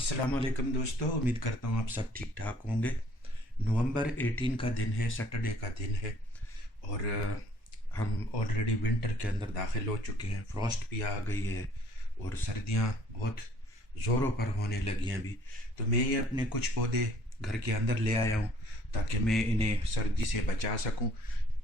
अस्सलाम वालेकुम दोस्तों, उम्मीद करता हूँ आप सब ठीक ठाक होंगे। नवंबर 18 का दिन है, सैटरडे का दिन है। और हम ऑलरेडी विंटर के अंदर दाखिल हो चुके हैं। फ्रॉस्ट भी आ गई है और सर्दियाँ बहुत ज़ोरों पर होने लगी हैं अभी। तो मैं ये अपने कुछ पौधे घर के अंदर ले आया हूँ ताकि मैं इन्हें सर्दी से बचा सकूँ,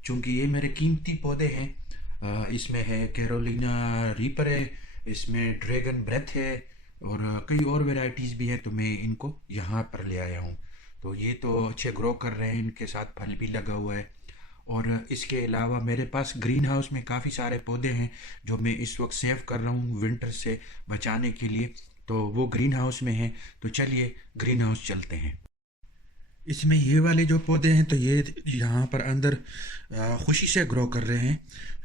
चूँकि ये मेरे कीमती पौधे हैं। इसमें है कैरोलिना रीपर है, इसमें ड्रैगन ब्रेथ है और कई और वैरायटीज़ भी हैं। तो मैं इनको यहाँ पर ले आया हूँ। तो ये तो अच्छे ग्रो कर रहे हैं, इनके साथ फल भी लगा हुआ है। और इसके अलावा मेरे पास ग्रीन हाउस में काफ़ी सारे पौधे हैं जो मैं इस वक्त सेव कर रहा हूँ विंटर से बचाने के लिए। तो वो ग्रीन हाउस में हैं। तो चलिए ग्रीन हाउस चलते हैं। इसमें ये वाले जो पौधे हैं तो ये यहाँ पर अंदर खुशी से ग्रो कर रहे हैं।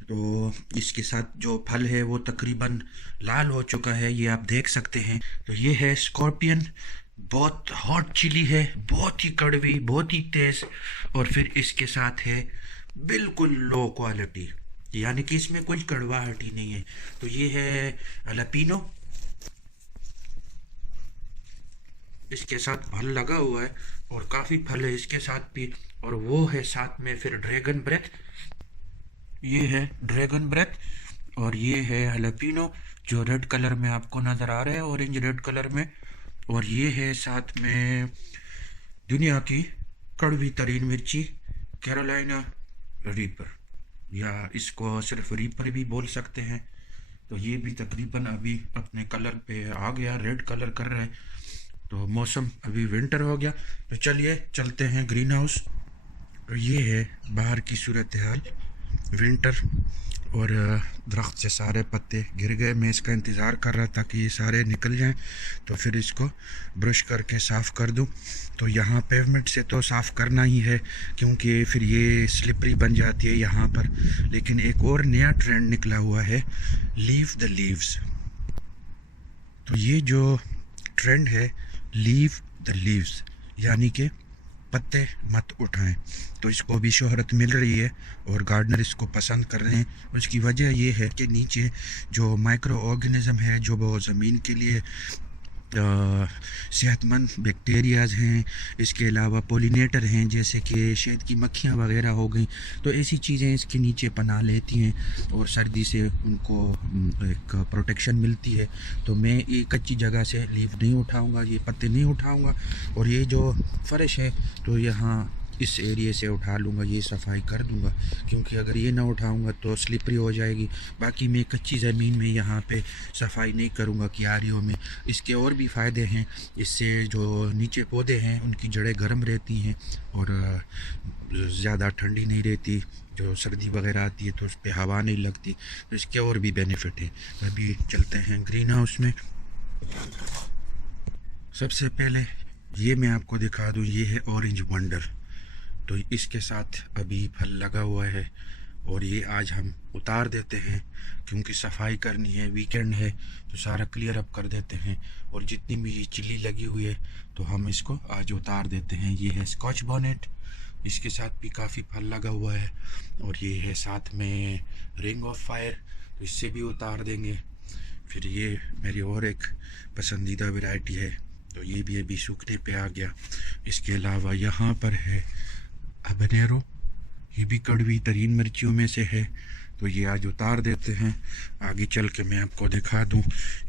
तो इसके साथ जो फल है वो तकरीबन लाल हो चुका है, ये आप देख सकते हैं। तो ये है स्कॉर्पियन, बहुत हॉट चिली है, बहुत ही कड़वी, बहुत ही तेज़। और फिर इसके साथ है बिल्कुल लो क्वालिटी, यानी कि इसमें कोई कड़वाहट ही नहीं है। तो ये है अलापिनो, इसके साथ फल लगा हुआ है और काफ़ी फल है इसके साथ भी। और वो है साथ में फिर ड्रैगन ब्रेथ, ये है ड्रैगन ब्रेथ। और ये है हलपीनो जो रेड कलर में आपको नज़र आ रहा है, ऑरेंज रेड कलर में। और ये है साथ में दुनिया की कड़वी तरीन मिर्ची, कैरोलिना रीपर, या इसको सिर्फ रीपर भी बोल सकते हैं। तो ये भी तकरीबन अभी अपने कलर पे आ गया, रेड कलर कर रहा है। तो मौसम अभी विंटर हो गया। तो चलिए चलते हैं ग्रीन हाउस। तो ये है बाहर की सूरत हाल विंटर। और दरख्त से सारे पत्ते गिर गए। मैं इसका इंतज़ार कर रहा था कि ये सारे निकल जाएं तो फिर इसको ब्रश करके साफ़ कर दूं। तो यहाँ पेवमेंट से तो साफ़ करना ही है क्योंकि फिर ये स्लिपरी बन जाती है यहाँ पर। लेकिन एक और नया ट्रेंड निकला हुआ है, लीव द लीव्स। तो ये जो ट्रेंड है, लीव द लीव्स, यानी कि पत्ते मत उठाएं, तो इसको भी शोहरत मिल रही है और गार्डनर इसको पसंद कर रहे हैं। उसकी वजह ये है कि नीचे जो माइक्रो ऑर्गेनिज़म है, जो वो ज़मीन के लिए सेहतमंद बैक्टीरियाज़ हैं, इसके अलावा पोलिनेटर हैं जैसे कि शहद की मक्खियाँ वगैरह हो गई, तो ऐसी चीज़ें इसके नीचे पनाह लेती हैं और सर्दी से उनको एक प्रोटेक्शन मिलती है। तो मैं ये कच्ची जगह से लीव नहीं उठाऊंगा, ये पत्ते नहीं उठाऊंगा। और ये जो फ़र्श है तो यहाँ इस एरिए से उठा लूँगा, ये सफाई कर दूँगा, क्योंकि अगर ये ना उठाऊँगा तो स्लिपरी हो जाएगी। बाकी मैं कच्ची ज़मीन में यहाँ पे सफाई नहीं करूँगा क्यारियों में। इसके और भी फ़ायदे हैं, इससे जो नीचे पौधे हैं उनकी जड़ें गर्म रहती हैं और ज़्यादा ठंडी नहीं रहती। जो सर्दी वगैरह आती है तो उस पर हवा नहीं लगती। तो इसके और भी बेनिफिट हैं। अभी चलते हैं ग्रीन हाउस में। सबसे पहले ये मैं आपको दिखा दूँ, ये है ऑरेंज वंडर। तो इसके साथ अभी फल लगा हुआ है और ये आज हम उतार देते हैं क्योंकि सफाई करनी है, वीकेंड है तो सारा क्लियर अप कर देते हैं। और जितनी भी ये चिल्ली लगी हुई है तो हम इसको आज उतार देते हैं। ये है स्कॉच बोनेट, इसके साथ भी काफ़ी फल लगा हुआ है। और ये है साथ में रिंग ऑफ फायर, तो इससे भी उतार देंगे। फिर ये मेरी और एक पसंदीदा वैरायटी है, तो ये भी अभी सूखने पे आ गया। इसके अलावा यहाँ पर है हबनेरो, ये भी कड़वी तरीन मिर्चियों में से है, तो ये आज उतार देते हैं। आगे चल के मैं आपको दिखा दूं,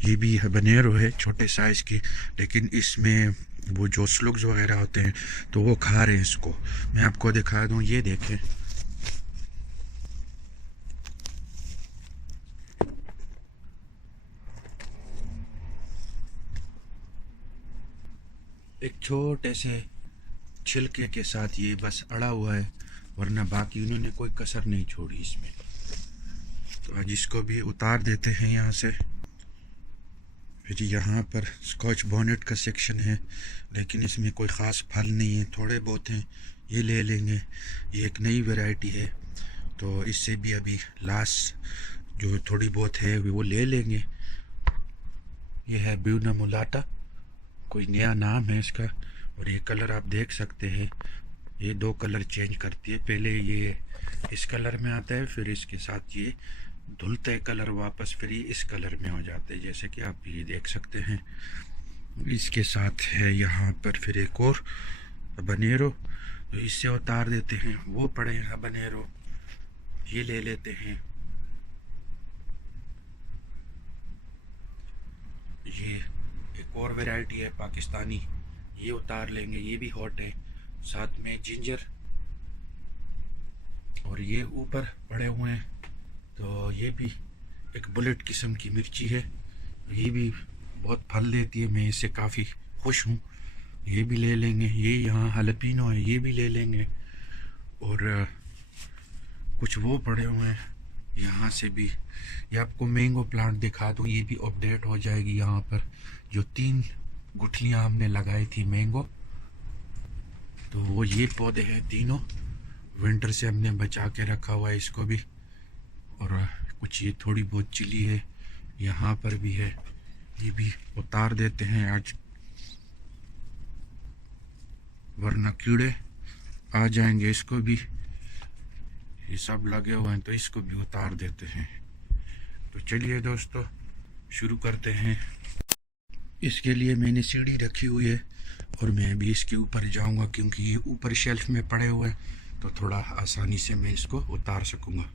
ये भी हबनेरो है छोटे साइज़ की, लेकिन इसमें वो जो स्लुग्स वगैरह होते हैं तो वो खा रहे हैं इसको। मैं आपको दिखा दूं, ये देखें, एक छोटे से छिलके के साथ ये बस अड़ा हुआ है, वरना बाकी उन्होंने कोई कसर नहीं छोड़ी इसमें। तो आज इसको भी उतार देते हैं यहाँ से। फिर यहाँ पर स्कॉच बोनेट का सेक्शन है, लेकिन इसमें कोई ख़ास फल नहीं है, थोड़े बहुत हैं, ये ले लेंगे। ये एक नई वैरायटी है तो इससे भी अभी लास्ट जो थोड़ी बहुत है वो ले लेंगे। ये है ब्यूना मुलाटा, कोई नया नाम है इसका। और ये कलर आप देख सकते हैं, ये दो कलर चेंज करती है। पहले ये इस कलर में आता है, फिर इसके साथ ये धुलते कलर वापस फिर ये इस कलर में हो जाते हैं, जैसे कि आप ये देख सकते हैं। इसके साथ है यहाँ पर फिर एक और हबानेरो, तो इससे उतार देते हैं। वो पड़े हैं हबानेरो, ये ले लेते हैं। ये एक और वैरायटी है पाकिस्तानी, ये उतार लेंगे, ये भी हॉट है। साथ में जिंजर, और ये ऊपर पड़े हुए हैं, तो ये भी एक बुलेट किस्म की मिर्ची है, ये भी बहुत फल देती है, मैं इससे काफ़ी खुश हूँ। ये भी ले लेंगे। ये यहाँ हालेपिनो है, ये भी ले लेंगे। और कुछ वो पड़े हुए हैं यहाँ से भी। ये आपको मैंगो प्लांट दिखा दूँ, ये भी अपडेट हो जाएगी। यहाँ पर जो 3 गुठलियाँ हमने लगाई थी मैंगो, तो वो ये पौधे हैं तीनों, विंटर से हमने बचा के रखा हुआ है इसको भी। और कुछ ये थोड़ी बहुत चिली है, यहाँ पर भी है, ये भी उतार देते हैं आज, वरना कीड़े आ जाएंगे। इसको भी, ये सब लगे हुए हैं तो इसको भी उतार देते हैं। तो चलिए दोस्तों शुरू करते हैं। इसके लिए मैंने सीढ़ी रखी हुई है और मैं अभी इसके ऊपर जाऊंगा, क्योंकि ये ऊपर शेल्फ में पड़े हुए हैं, तो थोड़ा आसानी से मैं इसको उतार सकूंगा।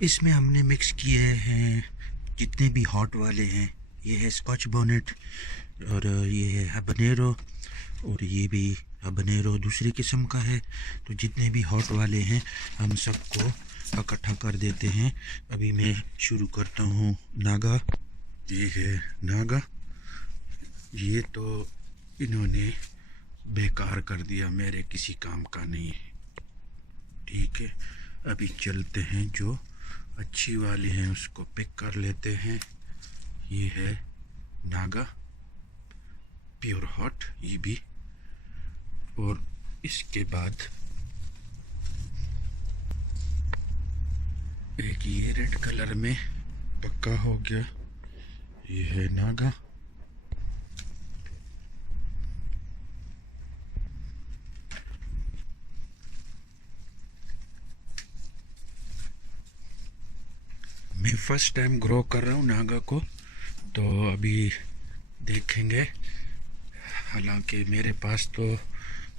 इसमें हमने मिक्स किए हैं जितने भी हॉट वाले हैं। ये है स्कॉच बोनेट, और ये है हबानेरो, और ये भी हबानेरो दूसरी किस्म का है। तो जितने भी हॉट वाले हैं हम सबको इकट्ठा कर देते हैं। अभी मैं शुरू करता हूँ नागा। ये है नागा, ये तो इन्होंने बेकार कर दिया, मेरे किसी काम का नहीं है। ठीक है, अभी चलते हैं, जो अच्छी वाली हैं उसको पिक कर लेते हैं। ये है नागा प्योर हॉट, ये भी। और इसके बाद एक ये रेड कलर में पक्का हो गया, ये है नागा। मैं फर्स्ट टाइम ग्रो कर रहा हूँ नागा को, तो अभी देखेंगे। हालांकि मेरे पास तो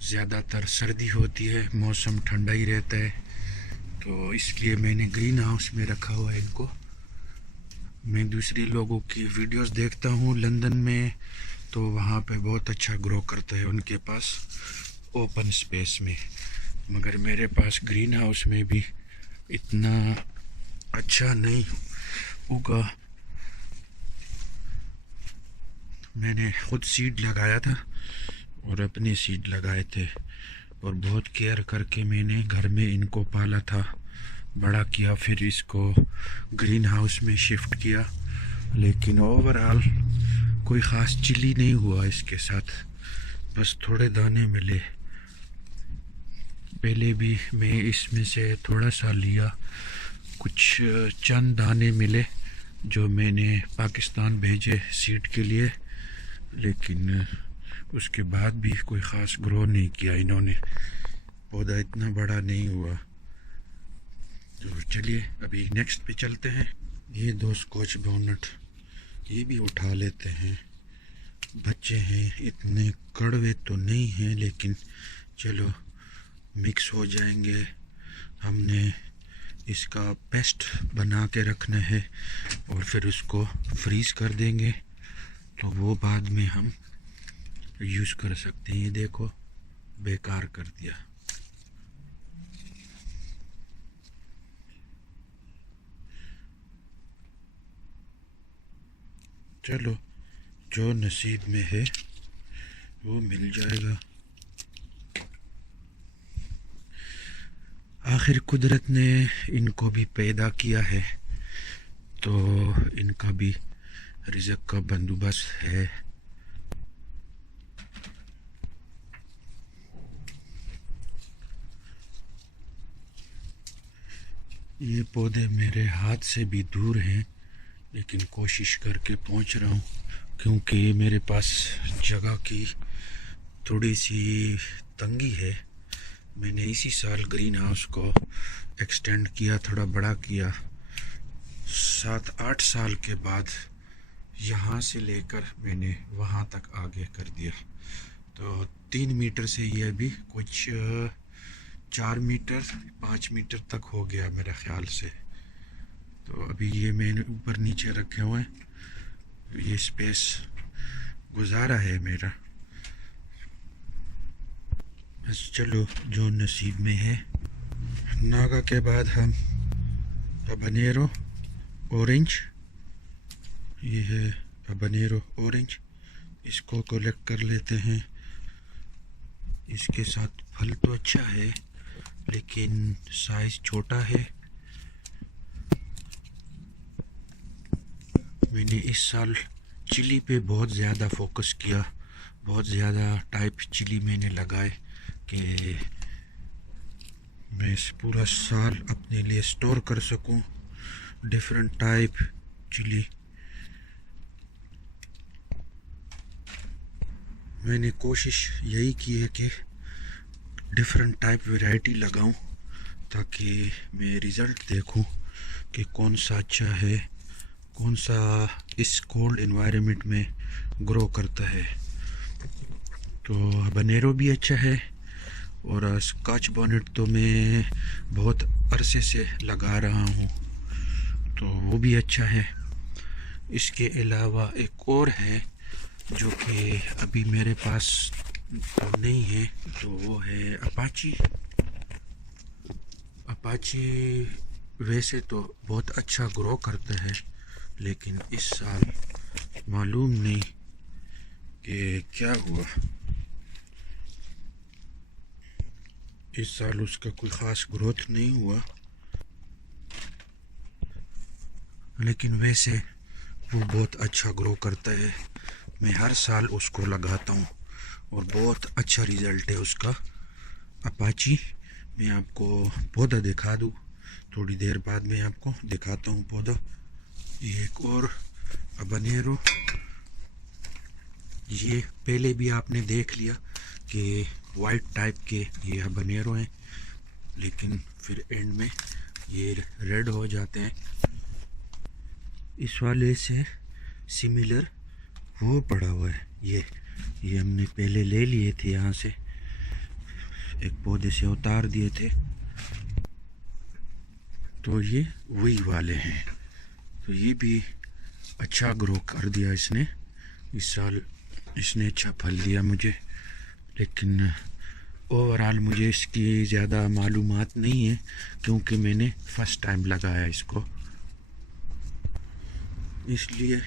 ज़्यादातर सर्दी होती है, मौसम ठंडा ही रहता है, तो इसलिए मैंने ग्रीन हाउस में रखा हुआ है इनको। मैं दूसरे लोगों की वीडियोस देखता हूँ लंदन में, तो वहाँ पे बहुत अच्छा ग्रो करता है उनके पास ओपन स्पेस में, मगर मेरे पास ग्रीन हाउस में भी इतना अच्छा नहीं उगा। मैंने खुद सीड लगाया था और अपने सीड लगाए थे, और बहुत केयर करके मैंने घर में इनको पाला था, बड़ा किया, फिर इसको ग्रीन हाउस में शिफ्ट किया। लेकिन ओवरऑल कोई ख़ास चिली नहीं हुआ इसके साथ, बस थोड़े दाने मिले। पहले भी मैं इसमें से थोड़ा सा लिया, कुछ चंद दाने मिले जो मैंने पाकिस्तान भेजे सीड के लिए, लेकिन उसके बाद भी कोई ख़ास ग्रो नहीं किया इन्होंने, पौधा इतना बड़ा नहीं हुआ। तो चलिए अभी नेक्स्ट पे चलते हैं। ये 2 स्कॉच बोनेट, ये भी उठा लेते हैं। बच्चे हैं, इतने कड़वे तो नहीं हैं, लेकिन चलो मिक्स हो जाएंगे। हमने इसका पेस्ट बना के रखना है और फिर उसको फ्रीज़ कर देंगे, तो वो बाद में हम यूज़ कर सकते हैं। ये देखो बेकार कर दिया। चलो, जो नसीब में है वो मिल जाएगा। आखिर कुदरत ने इनको भी पैदा किया है तो इनका भी रिज़्क़ का बंदोबस्त है। ये पौधे मेरे हाथ से भी दूर हैं, लेकिन कोशिश करके पहुंच रहा हूं, क्योंकि मेरे पास जगह की थोड़ी सी तंगी है। मैंने इसी साल ग्रीन हाउस को एक्सटेंड किया, थोड़ा बड़ा किया। 7-8 साल के बाद यहाँ से लेकर मैंने वहाँ तक आगे कर दिया। तो 3 मीटर से ये भी कुछ 4 मीटर 5 मीटर तक हो गया मेरे ख्याल से। तो अभी ये मैंने ऊपर नीचे रखे हुए हैं, ये स्पेस गुजारा है मेरा। बस चलो, जो नसीब में है। नागा के बाद हम हबानेरो ऑरेंज, ये है हबानेरो ऑरेंज, इसको कलेक्ट कर लेते हैं। इसके साथ फल तो अच्छा है लेकिन साइज छोटा है। मैंने इस साल चिली पे बहुत ज़्यादा फोकस किया, बहुत ज़्यादा टाइप चिली मैंने लगाए कि मैं इस पूरा साल अपने लिए स्टोर कर सकूं, डिफरेंट टाइप चिली। मैंने कोशिश यही की है कि डिफरेंट टाइप वैरायटी लगाऊं ताकि मैं रिज़ल्ट देखूं कि कौन सा अच्छा है, कौन सा इस कोल्ड एनवायरनमेंट में ग्रो करता है। तो हबानेरो भी अच्छा है और स्कॉच बोनेट तो मैं बहुत अरसे से लगा रहा हूँ, तो वो भी अच्छा है। इसके अलावा एक और है जो कि अभी मेरे पास तो नहीं है, तो वो है अपाची। अपाची वैसे तो बहुत अच्छा ग्रो करता है, लेकिन इस साल मालूम नहीं कि क्या हुआ। इस साल उसका कोई ख़ास ग्रोथ नहीं हुआ, लेकिन वैसे वो बहुत अच्छा ग्रो करता है। मैं हर साल उसको लगाता हूँ और बहुत अच्छा रिज़ल्ट है उसका। अपाची, मैं आपको पौधा दिखा दूँ, थोड़ी देर बाद मैं आपको दिखाता हूँ पौधा। ये एक और हबानेरो, ये पहले भी आपने देख लिया कि वाइट टाइप के ये हबानेरो हैं, लेकिन फिर एंड में ये रेड हो जाते हैं। इस वाले से सिमिलर वो पड़ा हुआ है, ये हमने पहले ले लिए थे, यहाँ से एक पौधे से उतार दिए थे, तो ये वही वाले हैं। तो ये भी अच्छा ग्रो कर दिया इसने, इस साल इसने अच्छा फल दिया मुझे। लेकिन ओवरऑल मुझे इसकी ज़्यादा मालूमात नहीं है, क्योंकि मैंने फ़र्स्ट टाइम लगाया इसको, इसलिए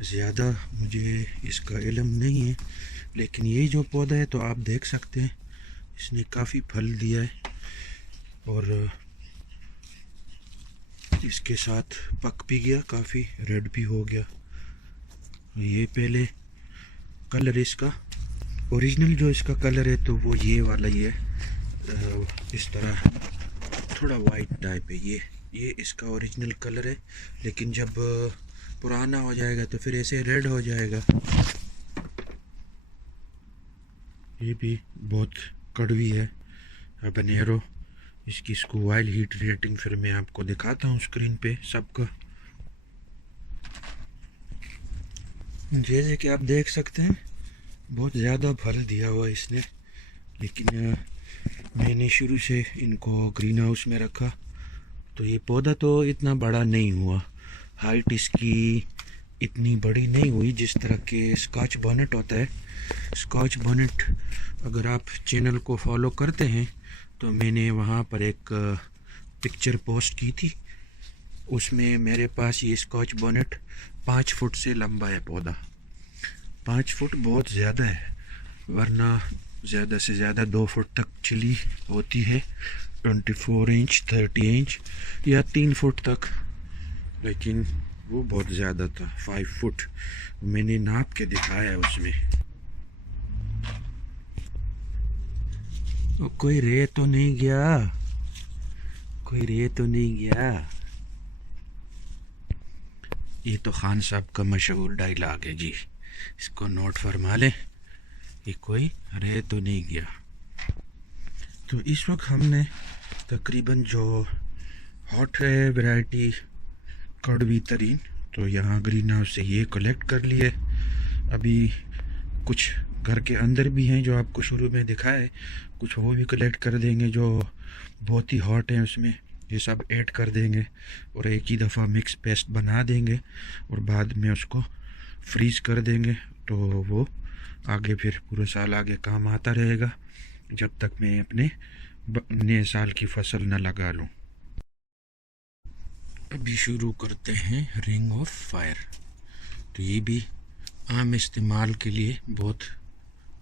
ज़्यादा मुझे इसका इल्म नहीं है। लेकिन ये जो पौधा है तो आप देख सकते हैं इसने काफ़ी फल दिया है और इसके साथ पक भी गया, काफ़ी रेड भी हो गया। ये पहले कलर इसका ओरिजिनल जो इसका कलर है तो वो ये वाला ही है, इस तरह थोड़ा वाइट टाइप है। ये इसका ओरिजिनल कलर है, लेकिन जब पुराना हो जाएगा तो फिर ऐसे रेड हो जाएगा। ये भी बहुत कड़वी है हबानेरो। इसकी स्कूवाइल हीट रेटिंग फिर मैं आपको दिखाता हूँ स्क्रीन पे सबका। जैसे कि आप देख सकते हैं बहुत ज़्यादा फल दिया हुआ इसने, लेकिन मैंने शुरू से इनको ग्रीन हाउस में रखा तो ये पौधा तो इतना बड़ा नहीं हुआ, हाइट इसकी इतनी बड़ी नहीं हुई जिस तरह के स्कॉच बोनेट होता है। स्कॉच बोनेट अगर आप चैनल को फॉलो करते हैं तो मैंने वहाँ पर एक पिक्चर पोस्ट की थी, उसमें मेरे पास ये स्कॉच बोनेट 5 फुट से लंबा है पौधा। 5 फुट बहुत ज़्यादा है, वरना ज़्यादा से ज़्यादा 2 फुट तक चिली होती है, 24 इंच 30 इंच या 3 फुट तक, लेकिन वो बहुत ज़्यादा था 5 फुट। मैंने नाप के दिखाया है उसमें। कोई रह तो नहीं गया, कोई रह तो नहीं गया। ये तो खान साहब का मशहूर डायलॉग है जी, इसको नोट फरमा लें। ये कोई रह तो नहीं गया। तो इस वक्त हमने तकरीबन जो हॉट है वैरायटी कड़वी तरीन, तो यहाँ ग्रीन हाउस से ये कलेक्ट कर लिए। अभी कुछ घर के अंदर भी हैं जो आपको शुरू में दिखाए, कुछ वो भी कलेक्ट कर देंगे जो बहुत ही हॉट हैं, उसमें ये सब ऐड कर देंगे और एक ही दफ़ा मिक्स पेस्ट बना देंगे और बाद में उसको फ्रीज़ कर देंगे। तो वो आगे फिर पूरे साल आगे काम आता रहेगा, जब तक मैं अपने नए साल की फसल न लगा लूँ। अभी शुरू करते हैं रिंग ऑफ फायर। तो ये भी आम इस्तेमाल के लिए बहुत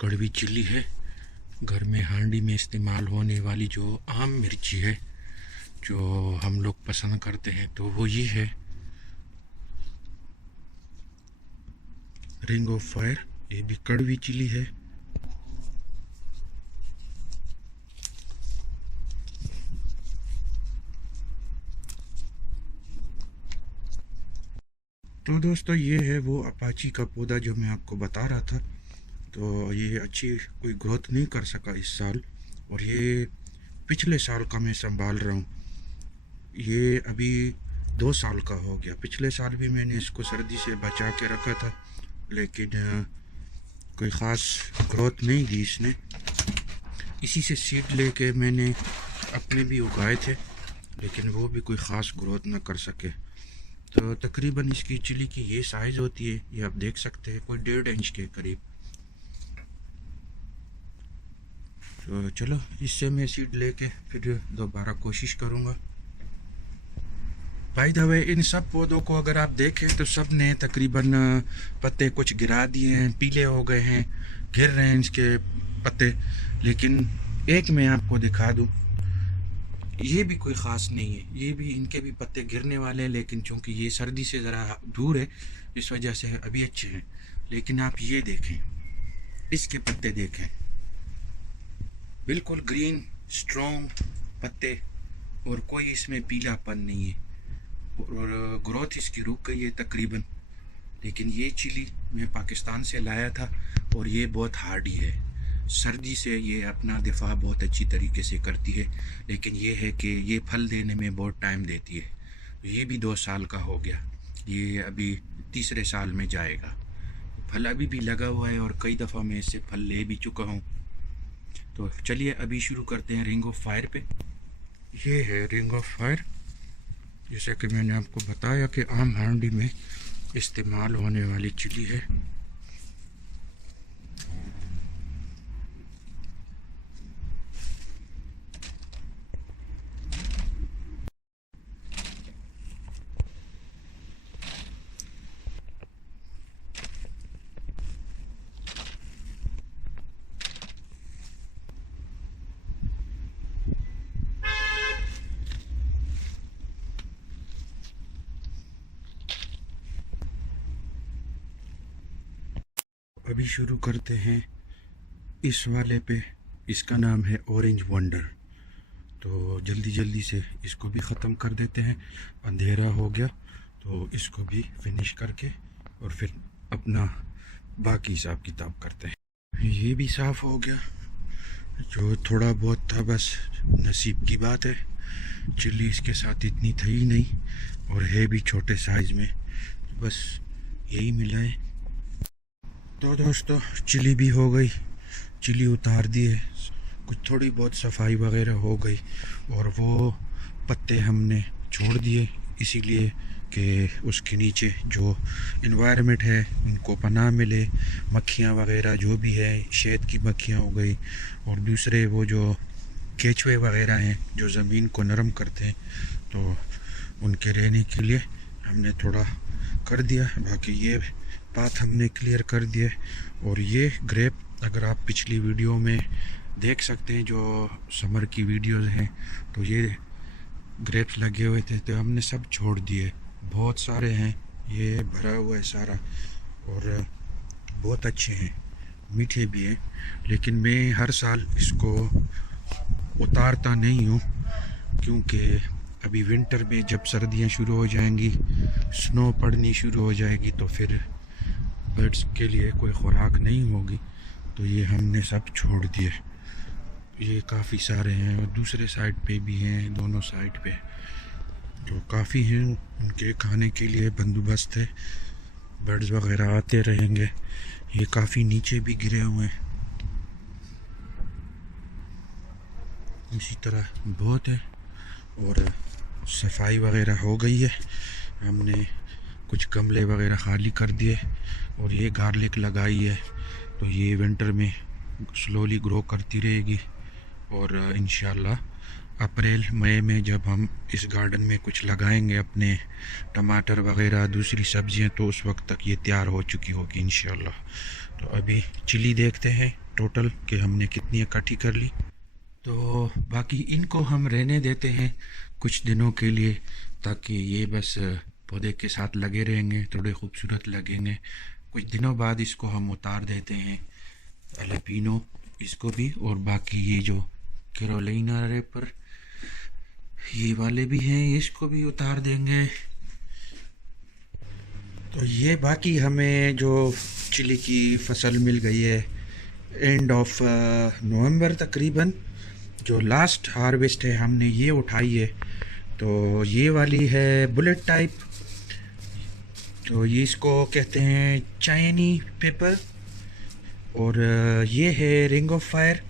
कड़वी चिल्ली है। घर में हांडी में इस्तेमाल होने वाली जो आम मिर्ची है जो हम लोग पसंद करते हैं, तो वो ये है रिंग ऑफ फायर। ये भी कड़वी चिली है। तो दोस्तों ये है वो अपाची का पौधा जो मैं आपको बता रहा था। तो ये अच्छी कोई ग्रोथ नहीं कर सका इस साल, और ये पिछले साल का मैं संभाल रहा हूँ। ये अभी 2 साल का हो गया। पिछले साल भी मैंने इसको सर्दी से बचा के रखा था, लेकिन कोई ख़ास ग्रोथ नहीं दी इसने। इसी से सीड लेके मैंने अपने भी उगाए थे, लेकिन वो भी कोई ख़ास ग्रोथ ना कर सके। तो तकरीबन इसकी चिली की ये साइज़ होती है, ये आप देख सकते हैं, कोई 1.5 इंच के करीब। तो चलो इससे मैं सीड लेके फिर दोबारा कोशिश करूँगा। बाय द वे, इन सब पौधों को अगर आप देखें तो सब ने तकरीबन पत्ते कुछ गिरा दिए हैं, पीले हो गए हैं, गिर रहे हैं इसके पत्ते। लेकिन एक मैं आपको दिखा दूं, ये भी कोई ख़ास नहीं है, ये भी इनके भी पत्ते गिरने वाले हैं, लेकिन चूँकि ये सर्दी से ज़रा दूर है इस वजह से अभी अच्छे हैं। लेकिन आप ये देखें, इसके पत्ते देखें, बिल्कुल ग्रीन स्ट्रॉन्ग पत्ते और कोई इसमें पीलापन नहीं है, और ग्रोथ इसकी रुक गई है तकरीबन। लेकिन ये चिली मैं पाकिस्तान से लाया था और ये बहुत हार्डी है, सर्दी से ये अपना दिफा बहुत अच्छी तरीके से करती है। लेकिन ये है कि ये फल देने में बहुत टाइम देती है। ये भी 2 साल का हो गया, ये अभी 3रे साल में जाएगा। फल अभी भी लगा हुआ है और कई दफ़ा मैं इससे फल ले भी चुका हूँ। तो चलिए अभी शुरू करते हैं रिंग ऑफ फायर पे। ये है रिंग ऑफ फायर, जैसे कि मैंने आपको बताया कि आम हांडी में इस्तेमाल होने वाली चिली है। अभी शुरू करते हैं इस वाले पे, इसका नाम है ऑरेंज वंडर। तो जल्दी जल्दी से इसको भी ख़त्म कर देते हैं, अंधेरा हो गया। तो इसको भी फिनिश करके और फिर अपना बाकी हिसाब किताब करते हैं। ये भी साफ़ हो गया, जो थोड़ा बहुत था बस नसीब की बात है। चिल्ली इसके साथ इतनी थी ही नहीं, और है भी छोटे साइज़ में, बस यही मिला है। तो दोस्तों चिली भी हो गई, चिली उतार दी है, कुछ थोड़ी बहुत सफाई वगैरह हो गई, और वो पत्ते हमने छोड़ दिए इसीलिए कि उसके नीचे जो इन्वायरमेंट है उनको पनाह मिले। मक्खियाँ वगैरह जो भी है, शहद की मक्खियाँ हो गई, और दूसरे वो जो केचुए वगैरह हैं जो ज़मीन को नरम करते हैं, तो उनके रहने के लिए हमने थोड़ा कर दिया, बाकी ये बात हमने क्लियर कर दिया। और ये ग्रेप अगर आप पिछली वीडियो में देख सकते हैं, जो समर की वीडियोस हैं, तो ये ग्रेप्स लगे हुए थे तो हमने सब छोड़ दिए। बहुत सारे हैं, ये भरा हुआ है सारा और बहुत अच्छे हैं, मीठे भी हैं। लेकिन मैं हर साल इसको उतारता नहीं हूँ, क्योंकि अभी विंटर में जब सर्दियाँ शुरू हो जाएंगी, स्नो पड़नी शुरू हो जाएगी, तो फिर बर्ड्स के लिए कोई खुराक नहीं होगी, तो ये हमने सब छोड़ दिए। ये काफ़ी सारे हैं और दूसरे साइड पे भी हैं, दोनों साइड पे तो काफ़ी हैं। उनके खाने के लिए बंदोबस्त है, बर्ड्स वगैरह आते रहेंगे। ये काफ़ी नीचे भी गिरे हुए हैं, इसी तरह बहुत है। और सफाई वगैरह हो गई है, हमने कुछ गमले वगैरह खाली कर दिए और ये गार्लिक लगाई है, तो ये विंटर में स्लोली ग्रो करती रहेगी। और इंशाल्लाह अप्रैल मई में जब हम इस गार्डन में कुछ लगाएंगे, अपने टमाटर वगैरह दूसरी सब्जियां, तो उस वक्त तक ये तैयार हो चुकी होगी इंशाल्लाह। तो अभी चिली देखते हैं टोटल कि हमने कितनी इकट्ठी कर ली। तो बाकी इनको हम रहने देते हैं कुछ दिनों के लिए, ताकि ये बस पौधे के साथ लगे रहेंगे, थोड़े खूबसूरत लगेंगे। कुछ दिनों बाद इसको हम उतार देते हैं, एलेपिनो इसको भी, और बाकी ये जो कैरोलिना रेपर ये वाले भी हैं, इसको भी उतार देंगे। तो ये बाकी हमें जो चिली की फसल मिल गई है एंड ऑफ नवंबर तकरीबन, जो लास्ट हार्वेस्ट है हमने ये उठाई है। तो ये वाली है बुलेट टाइप, तो ये इसको कहते हैं चाइनी पेपर। और ये है रिंग ऑफ फायर,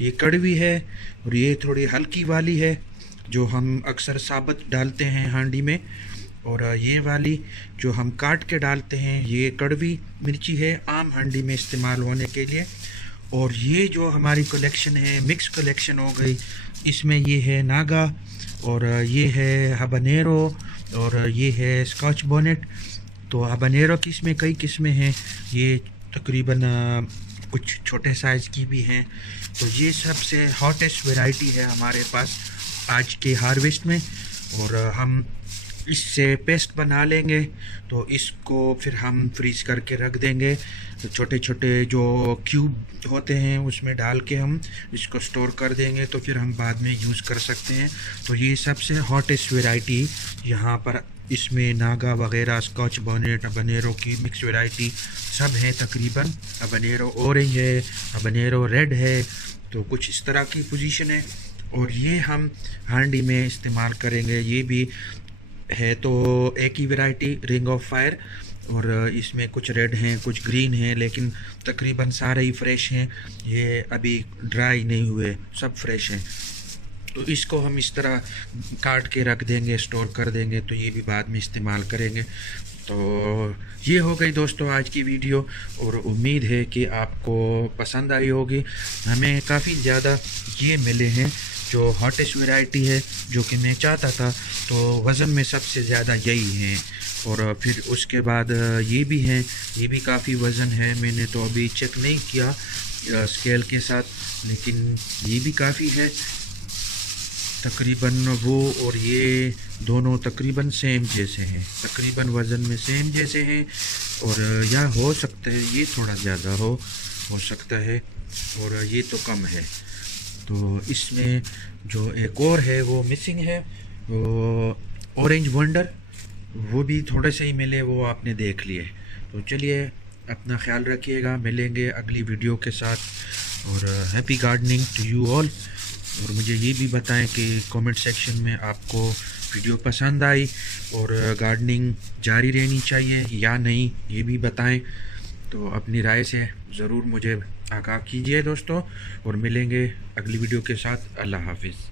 ये कड़वी है। और ये थोड़ी हल्की वाली है जो हम अक्सर साबुत डालते हैं हांडी में। और ये वाली जो हम काट के डालते हैं, ये कड़वी मिर्ची है, आम हांडी में इस्तेमाल होने के लिए। और ये जो हमारी कलेक्शन है, मिक्स कलेक्शन हो गई, इसमें ये है नागा, और ये है हबानेरो, और ये है स्कॉच बोनेट। तो हबानेरो की इसमें कई किस्में हैं, ये तकरीबन कुछ छोटे साइज़ की भी हैं। तो ये सबसे हॉटेस्ट वैरायटी है हमारे पास आज के हार्वेस्ट में। और हम इससे पेस्ट बना लेंगे, तो इसको फिर हम फ्रीज़ करके रख देंगे। तो छोटे छोटे जो क्यूब होते हैं उसमें डाल के हम इसको स्टोर कर देंगे, तो फिर हम बाद में यूज़ कर सकते हैं। तो ये सबसे हॉटेस्ट वैरायटी यहाँ पर, इसमें नागा वगैरह, स्कॉच बोनेट, हबानेरो की मिक्स वैरायटी सब है तकरीबन। हबानेरो ऑरेंज है, हबानेरो रेड है, तो कुछ इस तरह की पोजीशन है। और ये हम हांडी में इस्तेमाल करेंगे। ये भी है तो एक ही वैरायटी रिंग ऑफ फायर, और इसमें कुछ रेड हैं कुछ ग्रीन हैं, लेकिन तकरीबन सारे ही फ्रेश हैं, ये अभी ड्राई नहीं हुए, सब फ्रेश हैं। तो इसको हम इस तरह काट के रख देंगे, स्टोर कर देंगे, तो ये भी बाद में इस्तेमाल करेंगे। तो ये हो गई दोस्तों आज की वीडियो, और उम्मीद है कि आपको पसंद आई होगी। हमें काफ़ी ज़्यादा ये मिले हैं जो हॉटेस्ट वैरायटी है, जो कि मैं चाहता था। तो वज़न में सबसे ज़्यादा यही हैं, और फिर उसके बाद ये भी हैं, ये भी काफ़ी वज़न है। मैंने तो अभी चेक नहीं किया स्केल के साथ, लेकिन ये भी काफ़ी है तकरीबन। वो और ये दोनों तकरीबन सेम जैसे हैं, तकरीबन वज़न में सेम जैसे हैं। और या हो सकता है ये थोड़ा ज़्यादा हो सकता है, और ये तो कम है। तो इसमें जो एक और है वो मिसिंग है, वो ऑरेंज वंडर, वो भी थोड़े से ही मिले, वो आपने देख लिए। तो चलिए अपना ख्याल रखिएगा, मिलेंगे अगली वीडियो के साथ। और happy gardening to you all. और मुझे ये भी बताएं कि कमेंट सेक्शन में आपको वीडियो पसंद आई और गार्डनिंग जारी रहनी चाहिए या नहीं, ये भी बताएं। तो अपनी राय से ज़रूर मुझे आगाह कीजिए दोस्तों, और मिलेंगे अगली वीडियो के साथ। अल्लाह हाफिज़।